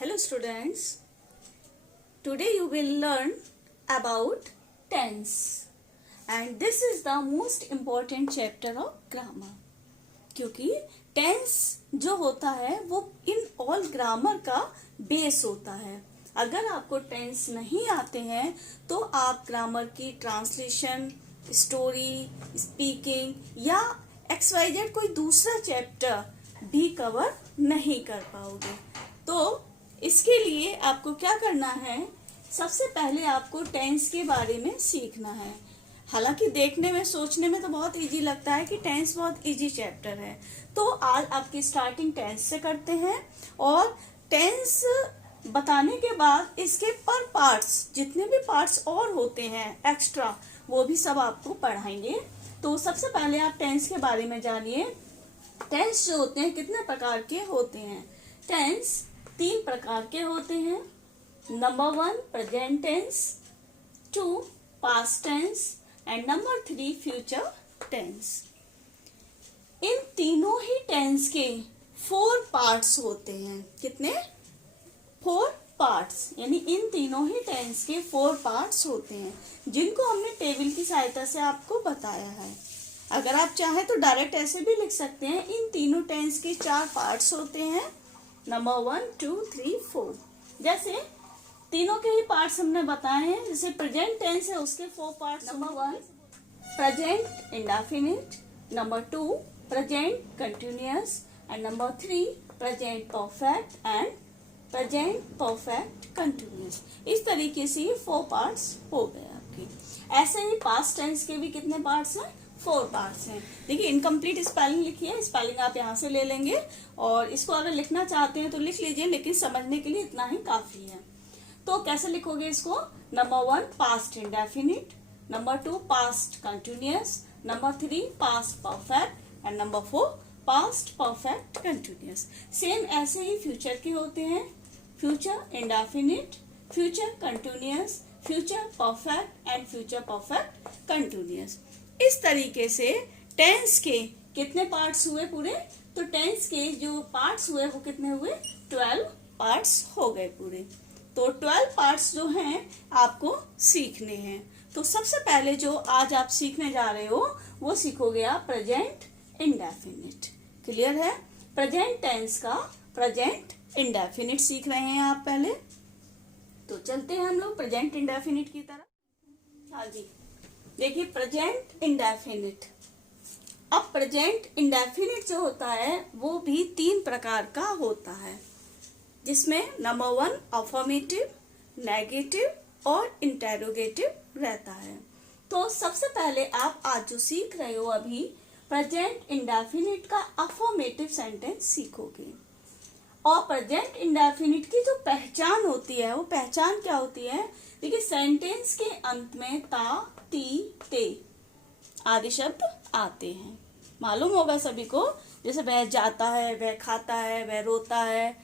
Hello students, today you will learn about tense and this is the most important chapter of grammar क्योंकि tense जो होता है वो इन all grammar का base होता है। अगर आपको tense नहीं आते हैं तो आप grammar की translation, story, speaking या XYZ कोई दूसरा चैप्टर भी कवर नहीं कर पाओगे। तो इसके लिए आपको क्या करना है, सबसे पहले आपको टेंस के बारे में सीखना है। हालांकि देखने में सोचने में तो बहुत इजी लगता है कि टेंस बहुत इजी चैप्टर है, तो आज आपकी स्टार्टिंग टेंस से करते हैं और टेंस बताने के बाद इसके पर पार्ट्स जितने भी पार्ट्स और होते हैं एक्स्ट्रा वो भी सब आपको पढ़ाएंगे। तो सबसे पहले आप टेंस के बारे में जानिए। टेंस जो होते हैं कितने प्रकार के होते हैं। टेंस 3 प्रकार के होते हैं। Number 1 present tense, 2 past tense and number 3 future tense. इन तीनों ही टेंस के 4 पार्ट्स होते हैं। कितने? 4 पार्ट्स, यानी इन तीनों ही टेंस के 4 पार्ट्स होते हैं जिनको हमने टेबल की सहायता से आपको बताया है। अगर आप चाहें तो डायरेक्ट ऐसे भी लिख सकते हैं। इन तीनों टेंस के 4 पार्ट्स होते हैं, नंबर 1, 2, 3, 4। जैसे तीनों के ही पार्ट्स हमने बताए हैं। जैसे प्रेजेंट टेंस है उसके 4 parts. Number 1 present indefinite, number 2 present continuous and number 3 present perfect and present perfect continuous. इस तरीके से ये 4 पार्ट्स हो गए आपके। ऐसे ही पास्ट टेंस के भी कितने पार्ट्स हैं? 4 पार्ट्स हैं। देखिए इनकम्प्लीट स्पेलिंग लिखी है, स्पेलिंग आप यहाँ से ले लेंगे और इसको अगर लिखना चाहते हैं तो लिख लीजिए, लेकिन समझने के लिए इतना ही काफी है। तो कैसे लिखोगे इसको? Number 1 past indefinite, number 2 past continuous, number 3 past perfect and number 4 past perfect continuous. Same ऐसे ही फ्यूचर के होते हैं। Future indefinite, future continuous, future perfect and future perfect continuous. इस तरीके से टेंस के कितने पार्ट्स हुए पूरे? तो टेंस के जो पार्ट्स हुए वो कितने हुए? 12 पार्ट्स हो गए पूरे। तो 12 पार्ट्स जो हैं आपको सीखने हैं। तो सबसे पहले जो आज आप सीखने जा रहे हो वो सीखोगे आप प्रेजेंट इंडेफिनिट। क्लियर है? प्रेजेंट टेंस का प्रेजेंट इंडेफिनिट सीख रहे हैं आप पहले। तो चलते हैं हम लोग प्रेजेंट इंडेफिनिट की तरफ। हाँ जी, देखिए प्रेजेंट इंडेफिनिट। अब प्रेजेंट इंडेफिनिट जो होता है वो भी 3 प्रकार का होता है, जिसमें नंबर 1 अफर्मेटिव, नेगेटिव और इंटेरोगेटिव रहता है। तो सबसे पहले आप आज जो सीख रहे हो अभी प्रेजेंट इंडेफिनिट का अफर्मेटिव सेंटेंस सीखोगे। और प्रेजेंट इंडेफिनिट की जो पहचान होती है वो पहचान क्या होती है? देखिए सेंटेंस के अंत में ता, ती, ते आदि शब्द आते हैं। मालूम होगा सभी को, जैसे वह जाता है, वह खाता है, वह रोता है,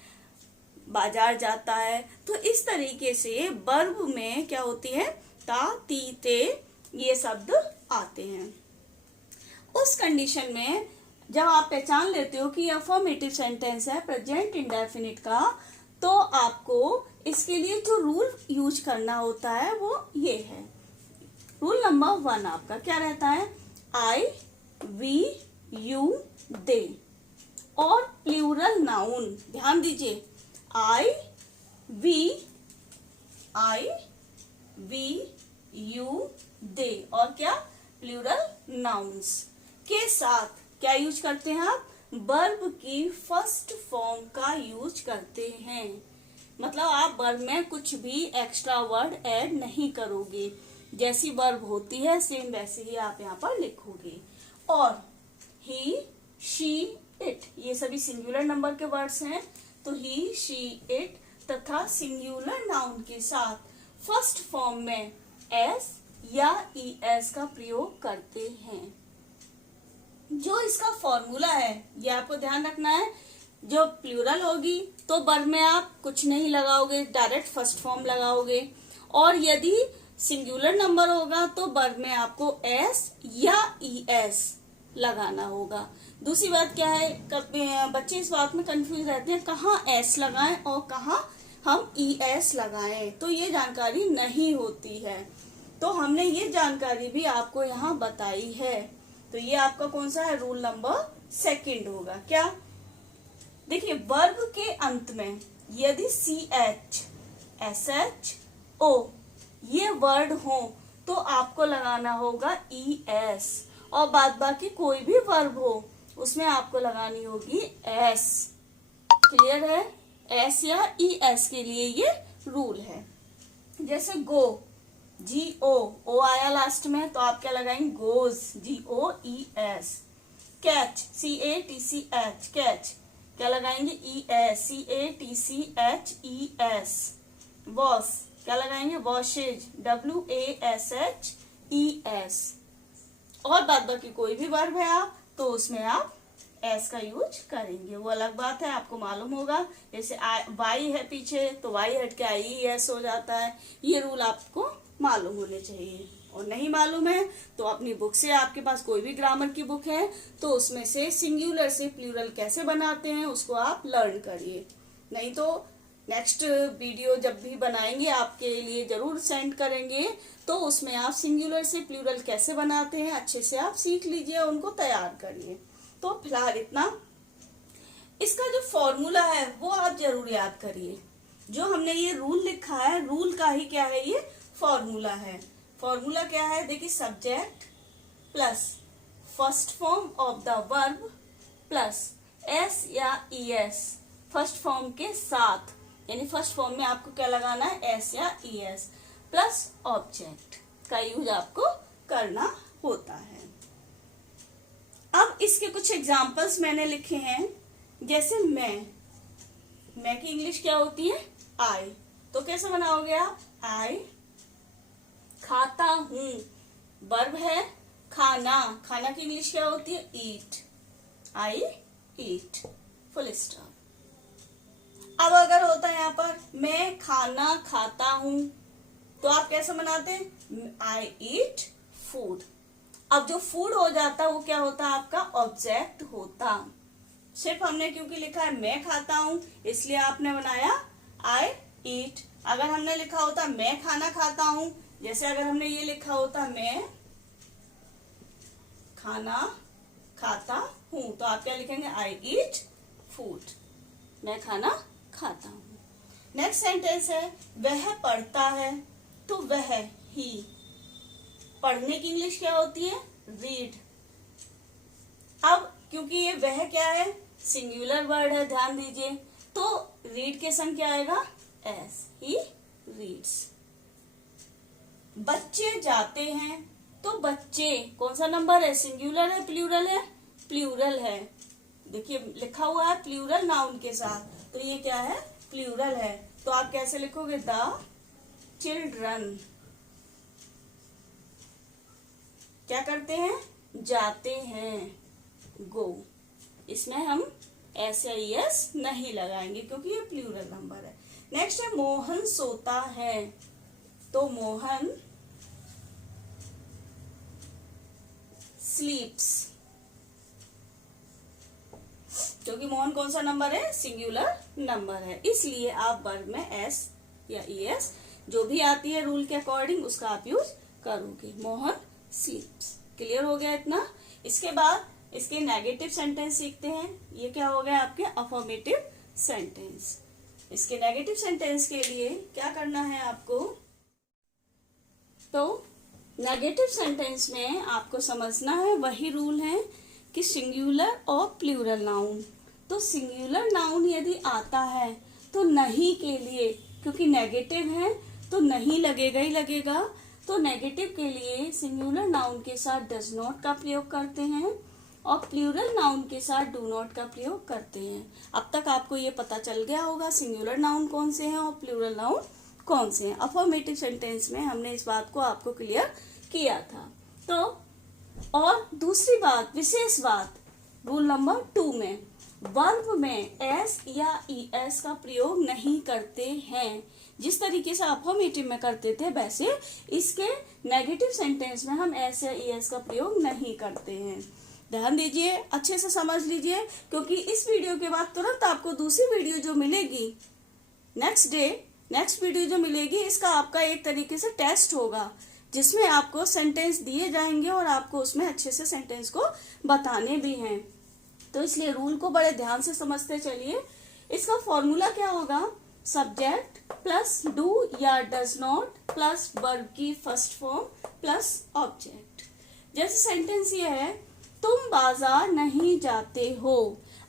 बाजार जाता है। तो इस तरीके से वर्ब में क्या होती है? ता, ती, ते ये शब्द आते हैं। उस कंडीशन में जब आप पहचान लेते हो कि ये अफर्मेटिव सेंटेंस है प्रेजेंट इंडेफिनिट का, तो आपको इसके लिए जो रूल यूज करना होता है वो ये है। रूल नंबर 1 आपका क्या रहता है? आई, वी, यू, दे और प्लूरल नाउन। ध्यान दीजिए, आई, वी, यू, दे और क्या? प्लूरल नाउन्स के साथ क्या यूज करते हैं आप? वर्ब की फर्स्ट फॉर्म का यूज करते हैं। मतलब आप वर्ब में कुछ भी एक्स्ट्रा वर्ड ऐड नहीं करोगे। जैसी वर्ब होती है सेम वैसे ही आप यहाँ पर लिखोगे। और ही, शी, इट ये सभी सिंगुलर नंबर के वर्ड्स हैं। तो ही, शी, इट तथा सिंगुलर नाउन के साथ फर्स्ट फॉर्म में एस या ईएस का प्रयोग करते हैं। जो इसका फॉर्मूला है ये आपको ध्यान रखना है। जो प्लूरल होगी तो वर्ब में आप कुछ नहीं लगाओगे, डायरेक्ट फर्स्ट फॉर्म लगाओगे। और यदि सिंगुलर नंबर होगा तो वर्ब में आपको एस या ईएस लगाना होगा। दूसरी बात क्या है, बच्चे इस बात में कंफ्यूज रहते हैं कहाँ एस लगाएं और कहाँ हम ES लगाएं, तो ये जानकारी नहीं होती है। तो हमने ये जानकारी भी आपको यहाँ बताई है। तो ये आपका कौन सा है, रूल नंबर 2 होगा। क्या, देखिए वर्ब के अंत में यदि CH, SH, O ये वर्ड हो तो आपको लगाना होगा ES, और बाद बाकी कोई भी वर्ब हो उसमें आपको लगानी होगी S। क्लियर है? S या ES के लिए ये रूल है। जैसे गो, GO, O आया लास्ट में तो आप क्या लगाएंगे, goes, GOES। Catch, CATCH, catch, क्या लगाएंगे, ES, CATCHES। वॉश, क्या लगाएंगे, वॉशेज, WASHES। और बाद बाकी कोई भी वर्ब है आप तो उसमें आप एस का यूज करेंगे, वो अलग बात है, आपको मालूम होगा। जैसे वाई है पीछे तो वाई हट के IES हो जाता है। ये रूल आपको मालूम होने चाहिए, और नहीं मालूम है तो अपनी बुक से, आपके पास कोई भी ग्रामर की बुक है तो उसमें से सिंगुलर से प्लूरल कैसे बनाते हैं उसको आप लर्न करिए। नहीं तो नेक्स्ट वीडियो जब भी बनाएंगे आपके लिए जरूर सेंड करेंगे, तो उसमें आप सिंगुलर से प्लूरल कैसे बनाते हैं अच्छे से आप सीख लीजिए, उनको तैयार करिए। तो फिलहाल इतना। इसका जो फॉर्मूला है वो आप जरूर याद करिए। जो हमने ये रूल लिखा है, रूल का ही क्या है, ये फॉर्मूला है। फॉर्मूला क्या है, देखिए subject plus first form of the verb plus S या ES फर्स्ट फॉर्म के साथ, यानी फर्स्ट फॉर्म में आपको क्या लगाना है, S या ES प्लस ऑब्जेक्ट का यूज आपको करना होता है। अब इसके कुछ एग्जाम्पल्स मैंने लिखे हैं। जैसे मैं की इंग्लिश क्या होती है, आई, तो कैसे बनाओगे आप, आई खाता हूं, वर्ब है खाना, खाना की इंग्लिश क्या होती है, ईट, आई ईट, फुल स्टॉप। अब अगर होता है यहाँ पर मैं खाना खाता हूं, तो आप कैसे बनाते हैं, आई ईट फूड। अब जो फूड हो जाता है वो क्या होता है, आपका ऑब्जेक्ट होता। सिर्फ हमने क्योंकि लिखा है मैं खाता हूं इसलिए आपने बनाया आई ईट। अगर हमने लिखा होता मैं खाना खाता हूं, जैसे अगर हमने ये लिखा होता मैं खाना खाता हूं, तो आप क्या लिखेंगे, आई ईट फूड, मैं खाना खाता हूं। नेक्स्ट सेंटेंस है वह पढ़ता है, तो वह ही, पढ़ने की इंग्लिश क्या होती है, रीड। अब क्योंकि ये वह क्या है, सिंगुलर वर्ड है, ध्यान दीजिए, तो रीड के संग क्या आएगा, एस, ही रीड्स। बच्चे जाते हैं, तो बच्चे कौन सा नंबर है, सिंगुलर है प्लूरल है, प्लूरल है। देखिए लिखा हुआ है प्लूरल नाउन के साथ, तो ये क्या है, प्लूरल है। तो आप कैसे लिखोगे, द चिल्ड्रन क्या करते हैं, जाते हैं, गो। इसमें हम एस या ES नहीं लगाएंगे क्योंकि ये प्लूरल नंबर है। नेक्स्ट है मोहन सोता है, तो मोहन स्लीप्स, क्योंकि मोहन कौन सा नंबर है, सिंगुलर नंबर है, इसलिए आप वर्ब में S या ES जो भी आती है रूल के अकॉर्डिंग उसका आप यूज करोगे। मोहन स्लीप्स, क्लियर हो गया इतना। इसके बाद इसके नेगेटिव सेंटेंस सीखते हैं। ये क्या हो गया, आपके अफर्मेटिव सेंटेंस। इसके नेगेटिव सेंटेंस के लिए क्या करना है आपको, तो नेगेटिव सेंटेंस में आपको समझना है वही रूल है कि सिंगुलर और प्लूरल नाउन। तो सिंगुलर नाउन यदि आता है तो नहीं के लिए, क्योंकि नेगेटिव है तो नहीं लगेगा ही लगेगा, तो नेगेटिव के लिए सिंगुलर नाउन के साथ डज नॉट का प्रयोग करते हैं और प्लूरल नाउन के साथ डू नॉट का प्रयोग करते हैं। अब तक आपको ये पता चल गया होगा सिंगुलर नाउन कौन से हैं और प्लूरल नाउन कौन से हैं। अफर्मेटिव सेंटेंस में हमने इस बात को आपको क्लियर किया था। तो और दूसरी बात, विशेष बात, रूल नंबर 2 में वर्ब में एस या ES का प्रयोग नहीं करते हैं। जिस तरीके से अफर्मेटिव में करते थे वैसे इसके नेगेटिव सेंटेंस में हम एस या ES का प्रयोग नहीं करते हैं। ध्यान दीजिए, अच्छे से समझ लीजिए, क्योंकि इस वीडियो के बाद तुरंत आपको दूसरी वीडियो जो मिलेगी नेक्स्ट वीडियो जो मिलेगी इसका आपका एक तरीके से टेस्ट होगा, जिसमें आपको सेंटेंस दिए जाएंगे और आपको उसमें अच्छे से सेंटेंस को बताने भी हैं। तो इसलिए रूल को बड़े ध्यान से समझते चलिए। इसका फॉर्मूला क्या होगा, सब्जेक्ट प्लस डू या डज नॉट प्लस वर्ब की फर्स्ट फॉर्म प्लस ऑब्जेक्ट। जैसे सेंटेंस ये है, तुम बाजार नहीं जाते हो।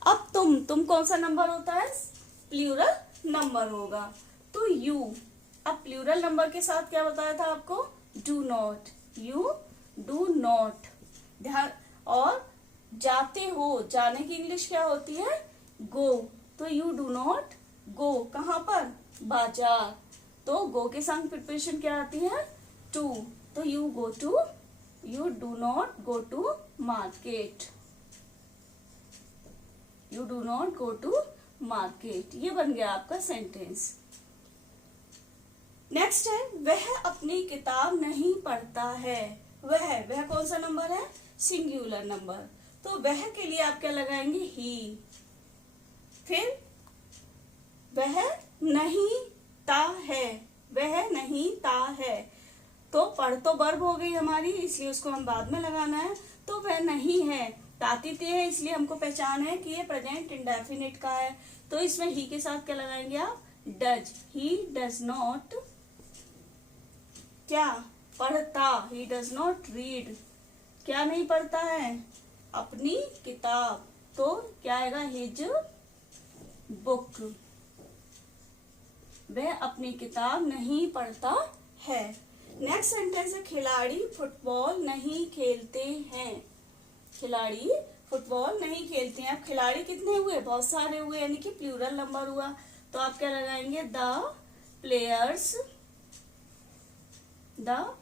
अब तुम कौन सा नंबर होता है, प्लूरल नंबर होगा। तो यू, अब प्लूरल नंबर के साथ क्या बताया था आपको, do not, you do not. ध्यान, और जाते हो, जाने की इंग्लिश क्या होती है, गो। तो यू डू नॉट गो, कहां पर, बाजार। तो गो के साथ प्रिपरेशन क्या आती है, टू। तो you do not go to market, you do not go to market. ये बन गया आपका सेंटेंस। नेक्स्ट है, वह अपनी किताब नहीं पढ़ता है। वह कौन सा नंबर है, सिंगुलर नंबर। तो वह के लिए आप क्या लगाएंगे, ही। फिर वह नहीं ता है, वह नहीं ता है। तो पढ़ तो वर्ब हो गई हमारी, इसलिए उसको हम बाद में लगाना है। तो वह नहीं है, तातीते है, इसलिए हमको पहचान है कि ये प्रेजेंट इंडेफिनिट का है। तो इसमें ही के साथ क्या लगाएंगे आप, डज। ही डज नॉट क्या पढ़ता, ही डज नॉट रीड, क्या नहीं पढ़ता है, अपनी किताब। तो क्या आएगा, हिज बुक। वह अपनी किताब नहीं पढ़ता है। नेक्स्ट सेंटेंस है, खिलाड़ी फुटबॉल नहीं खेलते हैं। खिलाड़ी फुटबॉल नहीं खेलते हैं। अब खिलाड़ी कितने हुए, बहुत सारे हुए, यानी कि प्लूरल नंबर हुआ। तो आप क्या लगाएंगे, the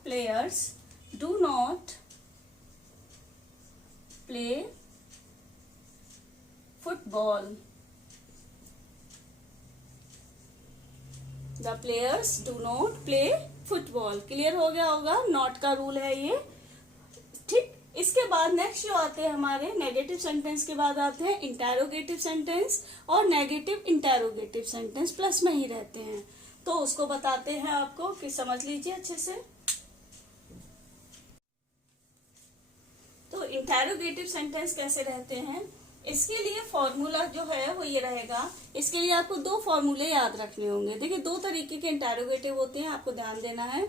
players do not play football. The players do not play football. Clear हो गया होगा, नॉट का रूल है ये, ठीक। इसके बाद नेक्स्ट जो आते हैं हमारे नेगेटिव सेंटेंस के बाद आते हैं इंटेरोगेटिव सेंटेंस और नेगेटिव इंटेरोगेटिव सेंटेंस प्लस में ही रहते हैं। तो उसको बताते हैं आपको, कि समझ लीजिए अच्छे से। तो इंटेरोगेटिव सेंटेंस कैसे रहते हैं, इसके लिए फॉर्मूला जो है वो ये रहेगा। इसके लिए आपको दो फॉर्मूले याद रखने होंगे। देखिए, दो तरीके के इंटेरोगेटिव होते हैं, आपको ध्यान देना है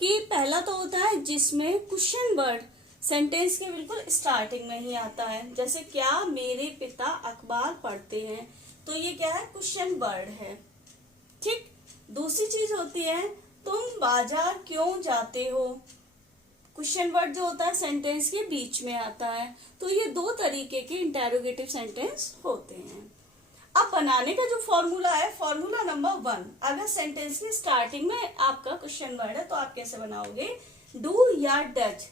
कि पहला तो होता है जिसमें क्वेश्चन वर्ड सेंटेंस के बिल्कुल स्टार्टिंग में ही आता है। जैसे क्या मेरे पिता अखबार पढ़ते हैं, तो ये क्या है, क्वेश्चन वर्ड है, ठीक। दूसरी चीज होती है, तुम बाजार क्यों जाते हो। क्वेश्चन वर्ड जो होता है सेंटेंस के बीच में आता है। तो ये दो तरीके के इंटेरोगेटिव सेंटेंस होते हैं। अब बनाने का जो फॉर्मूला है, फॉर्मूला नंबर 1, अगर सेंटेंस की स्टार्टिंग में आपका क्वेश्चन वर्ड है तो आप कैसे बनाओगे, डू या डज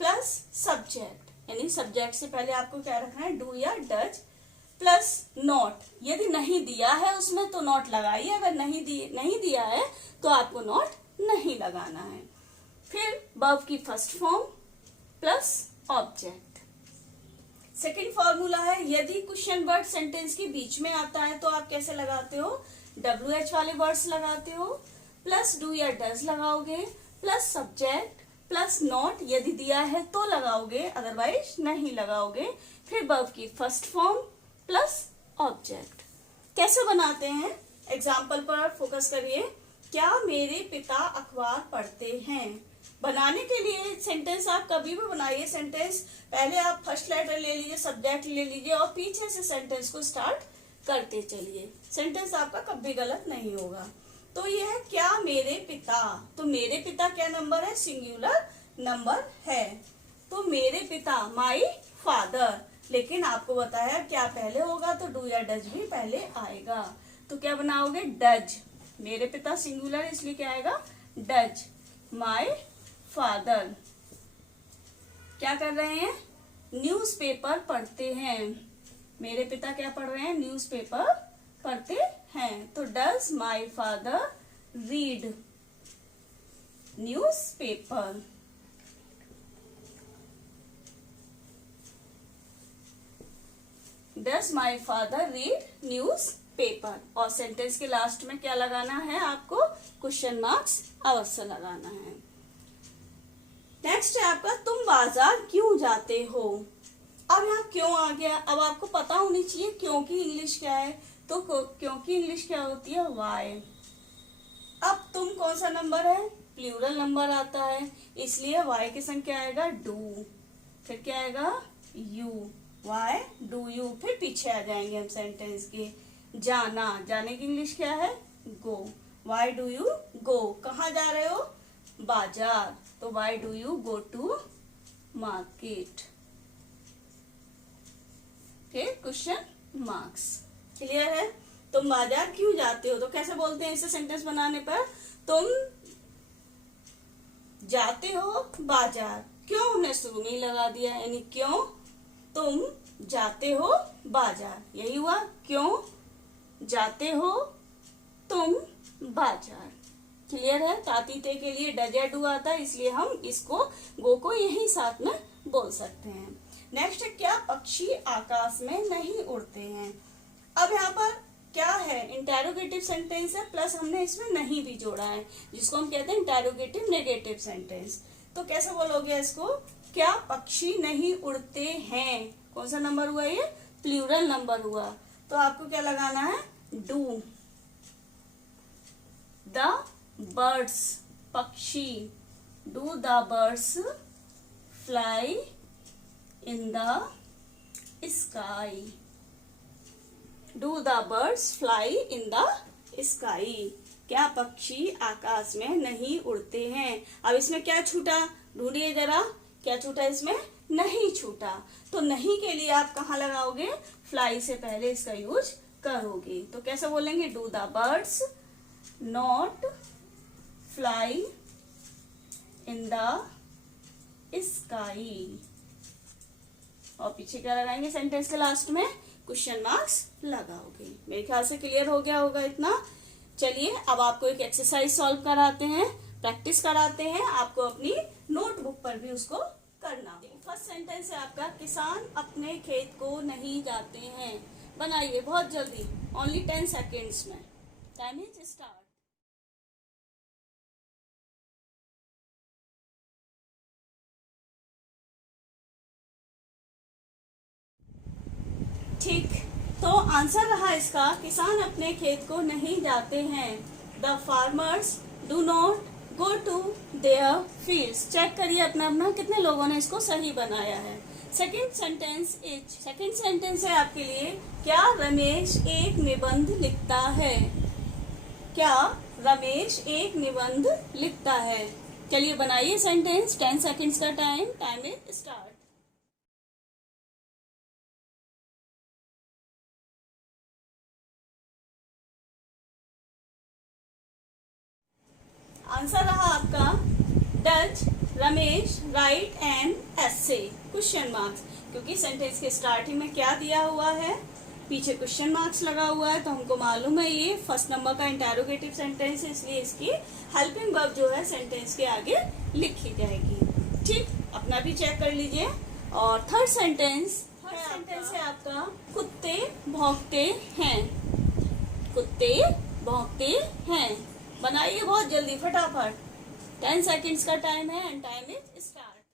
प्लस सब्जेक्ट, यानी सब्जेक्ट से पहले आपको क्या रखना है, डू या डज प्लस नॉट। यदि नहीं दिया है उसमें तो नॉट लगाइए, अगर नहीं दिया है तो आपको नॉट नहीं लगाना है। फिर वर्ब की first form plus object. Second formula है, यदि क्वेश्चन वर्ड सेंटेंस के बीच में आता है तो आप कैसे लगाते हो, WH वाले वर्ड्स लगाते हो, प्लस डू या डज लगाओगे, प्लस सब्जेक्ट प्लस नॉट, यदि दिया है तो लगाओगे, अदरवाइज नहीं लगाओगे। फिर वर्ब की फर्स्ट फॉर्म प्लस ऑब्जेक्ट। कैसे बनाते हैं, एग्जाम्पल पर फोकस करिए। क्या मेरे पिता अखबार पढ़ते हैं। बनाने के लिए सेंटेंस आप कभी भी बनाइए, सेंटेंस पहले आप फर्स्ट लेटर ले लीजिए, सब्जेक्ट ले लीजिए और पीछे से सेंटेंस को स्टार्ट करते चलिए, सेंटेंस आपका कभी गलत नहीं होगा। तो ये है क्या मेरे पिता, तो मेरे पिता क्या नंबर है, सिंगुलर नंबर है। तो मेरे पिता माई फादर, लेकिन आपको बताया क्या पहले होगा, तो डू या डज भी पहले आएगा। तो क्या बनाओगे, डज। मेरे पिता सिंगुलर इसलिए क्या आएगा, डज। माई फादर क्या कर रहे हैं, न्यूज़पेपर पढ़ते हैं। मेरे पिता क्या पढ़ रहे हैं, न्यूज़पेपर पढ़ते हैं। तो does my father read newspaper. Does my father read news paper. और सेंटेंस के लास्ट में क्या लगाना है आपको? क्वेश्चन मार्क्स अवश्य लगाना है। नेक्स्ट है आपका तुम बाजार क्यों जाते हो। अब यहाँ क्यों आ गया। अब आपको पता होनी चाहिए क्यों की इंग्लिश क्या है। तो क्यों की इंग्लिश क्या होती है? वाई। अब तुम कौन सा नंबर है? प्लूरल नंबर आता है, इसलिए वाई के संग क्या आएगा? डू। फिर क्या आएगा? यू। Y do you. फिर पीछे आ जाएंगे हम सेंटेंस के। जाना, जाने की इंग्लिश क्या है? Go. Why do you go. कहाँ जा रहे हो? बाजार। तो why do you go to market. फिर क्वेश्चन मार्क्स। क्लियर है? तुम बाजार क्यों जाते हो, तो कैसे बोलते हैं इसे सेंटेंस बनाने पर? तुम जाते हो बाजार। क्यों हमने शुरू में ही लगा दिया, यानी क्यों तुम जाते हो बाजार। यही हुआ, क्यों जाते हो तुम बाजार। क्लियर है? तातीते के लिए डज या डू आता है, इसलिए हम इसको गो को यही साथ में बोल सकते हैं। नेक्स्ट है क्या पक्षी आकाश में नहीं उड़ते हैं। अब यहाँ पर क्या है? इंटेरोगेटिव सेंटेंस है, प्लस हमने इसमें नहीं भी जोड़ा है, जिसको हम कहते हैं इंटेरोगेटिव नेगेटिव सेंटेंस। तो कैसे बोलोगे इसको? क्या पक्षी नहीं उड़ते हैं। कौन सा नंबर हुआ ये? प्लूरल नंबर हुआ। तो आपको क्या लगाना है? डू। द बर्ड्स, पक्षी। Do the birds fly in the sky. Do the birds fly in the sky. क्या पक्षी आकाश में नहीं उड़ते हैं। अब इसमें क्या छूटा? ढूंढिए जरा, क्या छूटा इसमें? नहीं छूटा। तो नहीं के लिए आप कहाँ लगाओगे? फ्लाई से पहले इसका यूज करोगे। तो कैसे बोलेंगे? Do the birds not fly in the sky. और पीछे क्या लगाएंगे सेंटेंस के लास्ट में? क्वेश्चन मार्क्स लगाओगे। मेरे ख्याल से क्लियर हो गया होगा इतना। चलिए अब आपको एक एक्सरसाइज सॉल्व कराते हैं, प्रैक्टिस कराते हैं। आपको अपनी नोटबुक पर भी उसको करना। फर्स्ट सेंटेंस है आपका, किसान अपने खेत को नहीं जाते हैं। बनाइए बहुत जल्दी, ओनली 10 सेकेंड्स में। Time is start. ठीक, तो आंसर रहा इसका, किसान अपने खेत को नहीं जाते हैं। The farmers do not go to their fields. Check करिए अपना अपना कितने लोगों ने इसको सही बनाया है। सेकंड सेंटेंस है आपके लिए, क्या रमेश एक निबंध लिखता है। क्या रमेश एक निबंध लिखता है। चलिए बनाइए सेंटेंस, 10 सेकेंड्स का टाइम इज स्टार्ट। आंसर रहा आपका, does Ramesh right an essay, question marks. क्योंकि सेंटेंस के स्टार्टिंग में क्या दिया हुआ है? पीछे क्वेश्चन मार्क्स लगा हुआ है, तो हमको मालूम है ये फर्स्ट नंबर का इंटेरोगेटिव सेंटेंस है, इसलिए इसकी हेल्पिंग वर्ब जो है सेंटेंस के आगे लिखी जाएगी। ठीक, अपना भी चेक कर लीजिए। और थर्ड सेंटेंस है आपका, कुत्ते भौंकते हैं। कुत्ते भौंकते हैं। बनाइए बहुत जल्दी फटाफट, 10 सेकेंड्स का टाइम है एंड टाइम इज स्टार्ट।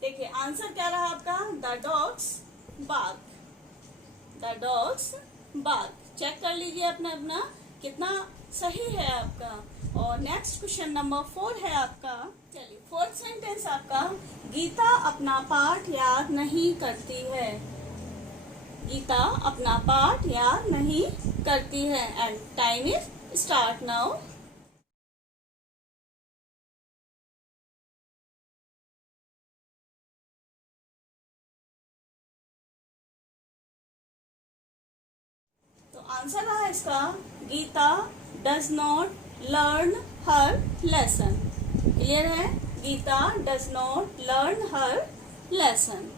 देखिए आंसर क्या रहा आपका, the dogs bark. The dogs bark. Check कर लीजिए अपना अपना कितना सही है आपका। और नेक्स्ट क्वेश्चन नंबर 4 है आपका। चलिए फोर्थ सेंटेंस आपका, गीता अपना पाठ याद नहीं करती है। गीता अपना पाठ याद नहीं करती है and time is start now. तो आंसर रहा इसका, Geeta does not learn her lesson. Clear है? Geeta does not learn her lesson.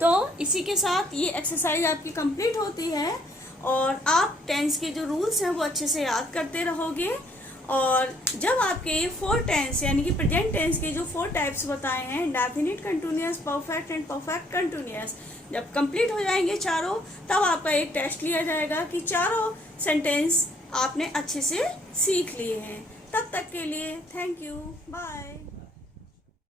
तो इसी के साथ ये एक्सरसाइज आपकी कंप्लीट होती है और आप टेंस के जो रूल्स हैं वो अच्छे से याद करते रहोगे और जब आपके 4 टेंस यानी कि प्रेजेंट टेंस के जो 4 टाइप्स बताए हैं, definite continuous, perfect and perfect continuous, जब कंप्लीट हो जाएंगे चारों, तब आपका एक टेस्ट लिया जाएगा कि चारों सेंटेंस आपने अच्छे से सीख लिए हैं। तब तक के लिए थैंक यू, बाय।